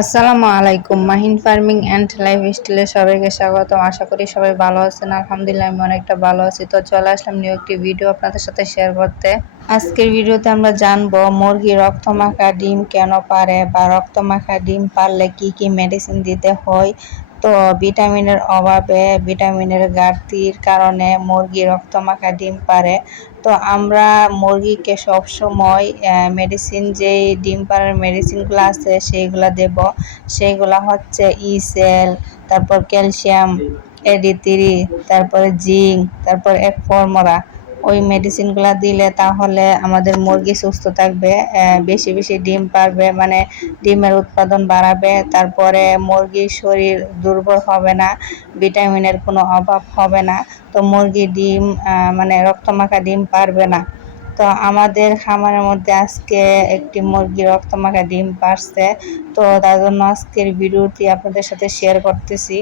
আসসালামু আলাইকুম। Mahin farming and life স্টাইলে সবাইকে স্বাগতম। আশা করি সবাই ভালো আছেন। আলহামদুলিল্লাহ আমি অনেকটা ভালো আছি। তো চলে আসলাম নিউ একটি ভিডিও আপনাদের সাথে শেয়ার করতে। আজকের ভিডিওতে আমরা জানব, মুরগি রক্তমাখা ডিম কেন পারে বা রক্তমাখা ডিম পারলে কি কি মেডিসিন দিতে হয়? তো ভিটামিনের অভাবে ভিটামিনের ঘাটতির কারণে মুরগি রক্তমাখা ডিম পারে। তো আমরা মুরগিকে সবসময় মেডিসিন যেই ডিম পাড়ার মেডিসিনগুলো আছে সেইগুলো দেব। সেইগুলো হচ্ছে ইসেল তারপর ক্যালসিয়াম এডি থ্রি তারপরে জিঙ্ক তারপর এক ফর্মরা ওই মেডিসিনগুলো দিলে তাহলে আমাদের মুরগি সুস্থ থাকবে বেশি বেশি ডিম পারবে মানে ডিমের উৎপাদন বাড়াবে, তারপরে মুরগির শরীর দুর্বল হবে না ভিটামিনের কোনো অভাব হবে না, তো মুরগি ডিম মানে রক্তমাখা ডিম পারবে না। তো আমাদের খামারের মধ্যে আজকে একটি মুরগি রক্তমাখা ডিম পারছে, তো তার জন্য আজকের ভিডিওটি আপনাদের সাথে শেয়ার করতেছি।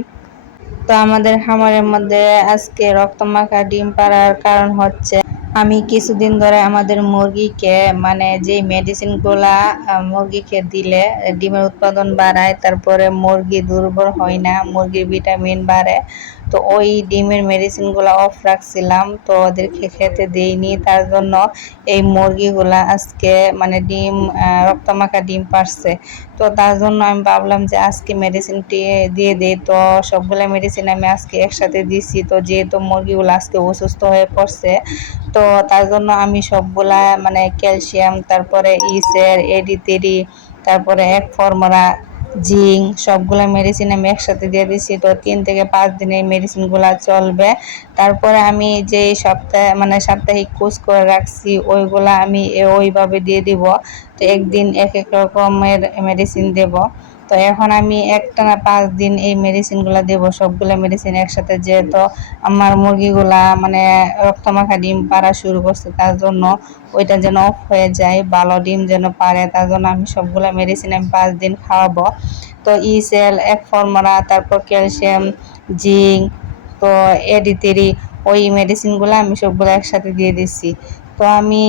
তো আমাদের খামারের মধ্যে আজকে রক্তমাখা ডিম পাড়ার কারণ হচ্ছে আমি কিছুদিন ধরে আমাদের মুরগিকে মানে যে মেডিসিনগুলা মুরগিকে দিলে ডিমের উৎপাদন বাড়ায়, তারপরে মুরগি দুর্বল হয় না, মুরগির ভিটামিন বাড়ে তো ওই ডিমের মেডিসিনগুলো অফ রাখছিলাম, তো ওদেরকে খেতে দেইনি। তার জন্য এই মুরগিগুলা আজকে মানে ডিম রক্তমাখা ডিম পারছে। তো তার জন্য আমি ভাবলাম যে আজকে মেডিসিনটি দিয়ে দিই। তো সবগুলো মেডিসিন আমি আজকে একসাথে দিছি। তো যেহেতু মুরগিগুলো আজকে অসুস্থ হয়ে পড়ছে, তো তার জন্য আমি সবগুলা মানে ক্যালসিয়াম, তারপরে ইসের এডি তেডি তারপরে এক ফর্মরা জিঙ্ক, সবগুলা মেডিসিন আমি একসাথে দিয়ে দিছি। তো তিন থেকে পাঁচ দিনের এই মেডিসিনগুলা চলবে। তারপরে আমি যে সপ্তাহে মানে সাপ্তাহিক কোর্স করে রাখছি, ওইগুলা আমি ওইভাবে দিয়ে দিব। তো একদিন এক এক রকমের মেডিসিন দেব। তো এখন আমি একটানা পাঁচ দিন এই মেডিসিনগুলো দেবো, সবগুলো মেডিসিন একসাথে, যেহেতু আমার মুরগিগুলা মানে রক্তমাখা ডিম পাড়া শুরু করছে, তার জন্য ওইটা যেন অফ হয়ে যায়, ভালো ডিম যেন পারে তার জন্য আমি সবগুলো মেডিসিন আমি পাঁচ দিন খাওয়াবো। তো ইসেল এক ফর্মরা তারপর ক্যালসিয়াম জিঙ্ক তো এডিতেরি ওই মেডিসিনগুলো আমি সবগুলো একসাথে দিয়ে দিচ্ছি। তো আমি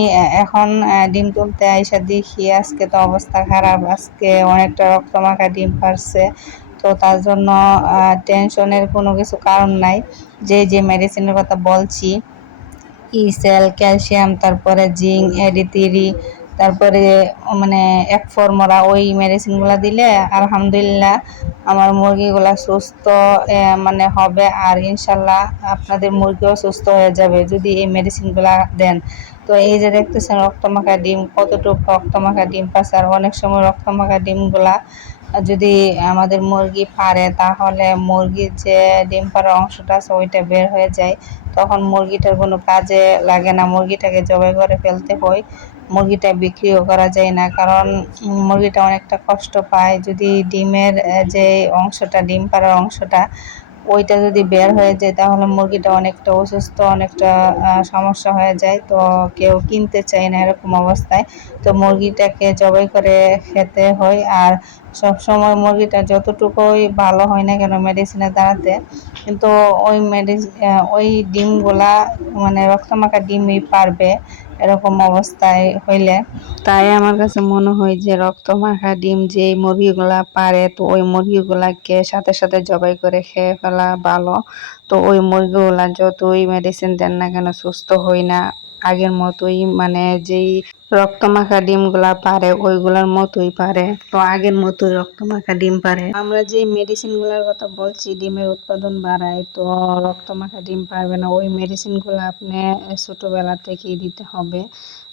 এখন ডিম তুলতে আইসা দেখি আজকে তো অবস্থা খারাপ, আজকে অনেকটা রক্তমাখা ডিম পারছে। তো তার জন্য টেনশনের কোনো কিছু কারণ নাই। যে যে মেডিসিনের কথা বলছি ইসেল ক্যালসিয়াম তারপরে জিঙ্ক এডিথিরি তারপরে মানে এক ফর্মরা ওই মেডিসিনগুলো দিলে আলহামদুলিল্লাহ আমার মুরগিগুলা সুস্থ মানে হবে। আর ইনশাল্লাহ আপনাদের মুরগিও সুস্থ হয়ে যাবে যদি এই মেডিসিনগুলা দেন। তো এই যে দেখতেছেন রক্তমাখা ডিম, কতটুকু রক্তমাখা ডিম পাচ্ছে আর অনেক সময় রক্তমাখা ডিমগুলা যদি আমাদের মুরগি পারে তাহলে মুরগির যে ডিম পাড়ার অংশটা আছে ওইটা বের হয়ে যায়। তখন মুরগিটার কোনো কাজে লাগে না, মুরগিটাকে জবাই করে ফেলতে হয়। মুরগিটা বিক্রিও করা যায় না, কারণ মুরগিটা অনেকটা কষ্ট পায়। যদি ডিমের যে অংশটা, ডিম পাড়ার অংশটা ওইটা যদি বের হয়ে যায়, তাহলে মুরগিটা অনেকটা অসুস্থ, অনেকটা সমস্যা হয়ে যায়। তো কেউ কিনতে চায় না এরকম অবস্থায়। তো মুরগিটাকে জবাই করে খেতে হয়। আর সব সময় মুরগিটা যতটুকুই ভালো হয় না কেন মেডিসিনের দ্বারাতে কিন্তু ওই মেডিসিন ওই ডিমগুলা মানে রক্তমাখা ডিমই পারবে এরকম অবস্থায় হইলে। তাই আমার কাছে মনে হয় যে রক্তমাখা ডিম যে মুরগিগুলা পারে, তো ওই মুরগিগুলাকে সাথে সাথে জবাই করে খেয়ে ফেলা ভালো। তো ওই মুরগিগুলা যতই মেডিসিন দেন না কেন সুস্থ হয় না। আগের মতোই মানে যেই রক্তমাখা ডিমগুলা পারে, ওইগুলার মতোই পারে। তো আগের মতোই রক্তমাখা ডিম পারে। আমরা যে মেডিসিনগুলোর কথা বলছি, ডিমের উৎপাদন বাড়ায়, তো রক্তমাখা ডিম পারবে না। ওই মেডিসিনগুলো আপনি ছোটোবেলা থেকেই দিতে হবে।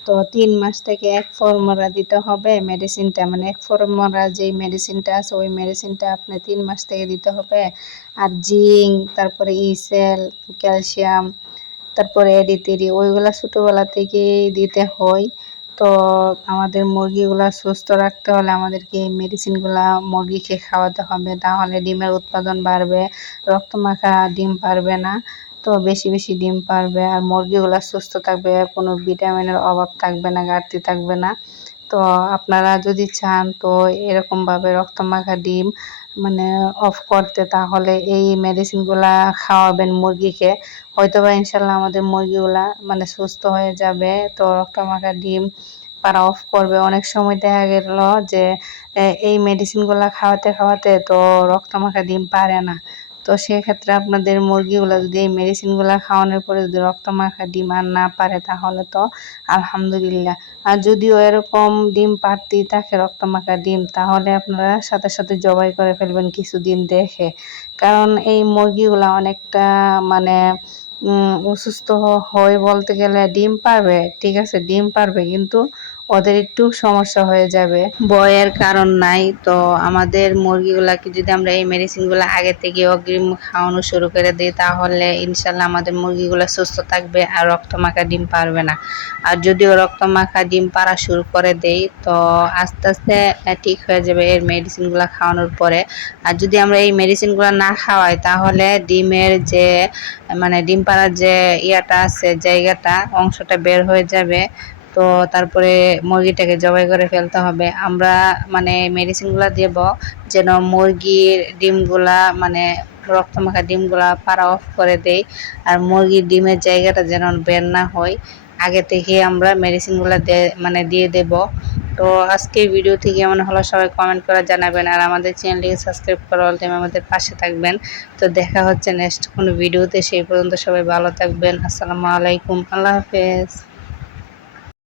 তো তিন মাস থেকে এক ফর্মরা দিতে হবে মেডিসিনটা মানে এক ফর্মরা যেই মেডিসিনটা আছে, ওই মেডিসিনটা আপনি তিন মাস থেকে দিতে হবে। আর জিঙ্ক, তারপরে ইসেল ক্যালসিয়াম তারপরে এডিতেরি ওইগুলা ছোটোবেলা থেকেই দিতে হয়। তো আমাদের মুরগিগুলা সুস্থ রাখতে হলে আমাদেরকে এই মেডিসিনগুলা মুরগিকে খাওয়াতে হবে তাহলে ডিমের উৎপাদন বাড়বে, রক্তমাখা ডিম পারবে না, তো বেশি বেশি ডিম পারবে। আর মুরগিগুলা সুস্থ থাকবে, কোনো ভিটামিনের অভাব থাকবে না, ঘাটতি থাকবে না। তো আপনারা যদি চান তো এরকমভাবে রক্তমাখা ডিম মানে অফ করতে, তাহলে এই মেডিসিনগুলা খাওয়াবেন মুরগিকে। হয়তো বা ইনশাল্লাহ আমাদের মুরগিগুলা মানে সুস্থ হয়ে যাবে, তো রক্তমাখা ডিম পারা অফ করবে। অনেক সময় দেখা গেল যে এই এই মেডিসিনগুলো খাওয়াতে খাওয়াতে তো রক্তমাখা ডিম পারে না। তো সেক্ষেত্রে আপনাদের মুরগিগুলো যদি এই মেডিসিনগুলো খাওয়ানোর পরে যদি রক্তমাখা ডিম আর না পারে তাহলে তো আলহামদুলিল্লাহ। আর যদিও এরকম ডিম পারতেই থাকে রক্ত মাখা ডিম, তাহলে আপনারা সাথে সাথে জবাই করে ফেলবেন কিছুদিন দেখে। কারণ এই মুরগিগুলো অনেকটা মানে অসুস্থ হয় বলতে গেলে ডিম পারবে ঠিক আছে, ডিম পারবে কিন্তু ওদের একটু সমস্যা হয়ে যাবে। বয়ের কারণ নাই, তো আমাদের মুরগিগুলাকে যদি আমরা এই মেডিসিনগুলো আগে থেকে অগ্রিম খাওয়ানো শুরু করে দিই, তাহলে ইনশাল্লাহ আমাদের মুরগিগুলো সুস্থ থাকবে আর রক্তমাখা ডিম পারবে না। আর যদিও রক্তমাখা ডিম পাড়া শুরু করে দেই, তো আস্তে আস্তে ঠিক হয়ে যাবে এর মেডিসিনগুলো খাওয়ানোর পরে। আর যদি আমরা এই মেডিসিনগুলো না খাওয়াই, তাহলে ডিমের যে মানে ডিম পাড়ার যে ইয়াটা আছে, জায়গাটা, অংশটা বের হয়ে যাবে। তো তারপরে মুরগিটাকে জবাই করে ফেলতে হবে। আমরা মানে মেডিসিনগুলো দেব যেন মুরগির ডিমগুলা মানে রক্তমাখা ডিমগুলা পাড়া অফ করে দেই আর মুরগির ডিমের জায়গাটা যেন বের না হয়। আগে থেকে আমরা মেডিসিনগুলো দে মানে দিয়ে দেব। তো আজকের ভিডিও থেকে এমন হলো সবাই কমেন্ট করে জানাবেন আর আমাদের চ্যানেলটিকে সাবস্ক্রাইব করে অল টাইম আমাদের পাশে থাকবেন। তো দেখা হচ্ছে নেক্সট কোনো ভিডিওতে সেই পর্যন্ত সবাই ভালো থাকবেন। আসসালামু আলাইকুম, আল্লাহ হাফেজ।